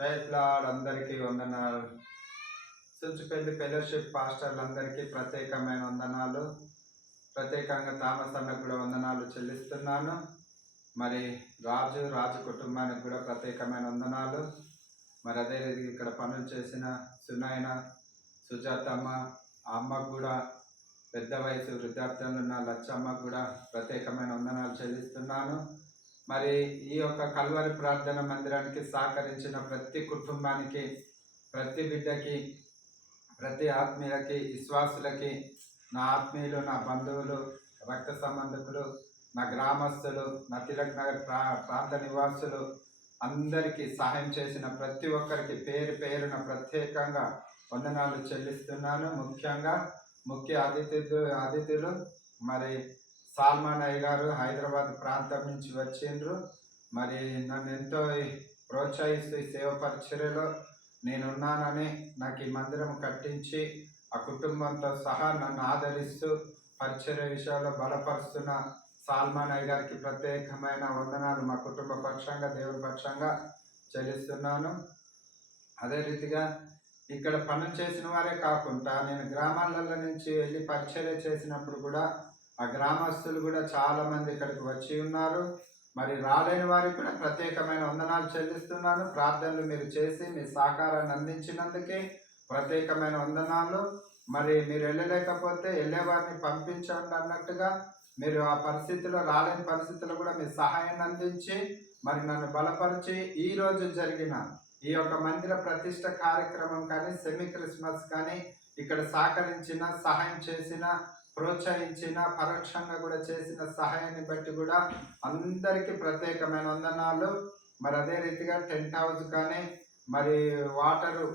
Praise lord, అందరికీ వందనాలు. Chunchupalli fellowship పాస్టర్లందరికీ ప్రత్యేకమైన వందనాలు. ప్రత్యేకంగా థామస్ అన్నకు కూడా వందనాలు చెల్లిస్తున్నాను. మరి రాజు కుటుంబానికి కూడా ప్రత్యేకమైన వందనాలు. మరి అదే రీతిగా ఇక్కడ పనులు చేసిన సునైన, సుజాతమ్మ, ఆ అమ్మకు కూడా పెద్ద వయసు వృద్ధాప్యంలో ఉన్న లచ్చమ్మకు కూడా ప్రత్యేకమైన వందనాలు చెల్లిస్తున్నాను. మరి ఈ యొక్క కల్వరి ప్రార్థన మందిరానికి సహకరించిన ప్రతి కుటుంబానికి, ప్రతి బిడ్డకి, ప్రతి ఆత్మీయులకి, విశ్వాసులకి, నా ఆత్మీయులు, నా బంధువులు, రక్త సంబంధికులు, నా గ్రామస్తులు, నా తిలక్ నగర్ ప్రాంత నివాసులు అందరికీ సహాయం చేసిన ప్రతి ఒక్కరికి పేరు పేరున ప్రత్యేకంగా వందనాలు చెల్లిస్తున్నాను. ముఖ్యంగా ముఖ్య అతిథులు మరి సాల్మాన్ అయ్య గారు హైదరాబాద్ ప్రాంతం నుంచి వచ్చిండ్రు. మరి నన్ను ఎంతో ప్రోత్సహిస్తూ ఈ సేవ పరిచర్యలో నేనున్నానని, నాకు ఈ మందిరం కట్టించి ఆ కుటుంబంతో సహా నన్ను ఆదరిస్తూ పరిచర్య విషయాల్లో బలపరుస్తున్న సాల్మాన్ అయ్య గారికి ప్రత్యేకమైన వందనాలు మా కుటుంబ పక్షంగా, దేవుని పక్షంగా చెల్లిస్తున్నాను. అదే రీతిగా ఇక్కడ పనులు చేసిన వారే కాకుండా నేను గ్రామాలలో నుంచి వెళ్ళి పరిచర్య చేసినప్పుడు కూడా ఆ గ్రామస్తులు కూడా చాలామంది ఇక్కడికి వచ్చి ఉన్నారు. మరి రాలేని వారికి కూడా ప్రత్యేకమైన వందనాలు చెల్లిస్తున్నాను. ప్రార్థనలు మీరు చేసి మీ సహకారాన్ని అందించినందుకే ప్రత్యేకమైన వందనాలు. మరి మీరు వెళ్ళలేకపోతే వెళ్ళేవారిని పంపించండి అన్నట్టుగా మీరు ఆ పరిస్థితిలో, రాలేని పరిస్థితుల్లో కూడా మీ సహాయాన్ని అందించి మరి నన్ను బలపరిచి ఈరోజు జరిగిన ఈ యొక్క మందిర ప్రతిష్ట కార్యక్రమం కానీ, సెమీ క్రిస్మస్ కానీ ఇక్కడ సహకరించిన, సహాయం చేసిన, ప్రోత్సహించిన, పరోక్షంగా కూడా చేసిన సహాయాన్ని బట్టి కూడా అందరికీ ప్రత్యేకమైన వందనాలు. మరి అదే రీతిగా టెంట్ హౌస్ కానీ, మరి వాటరు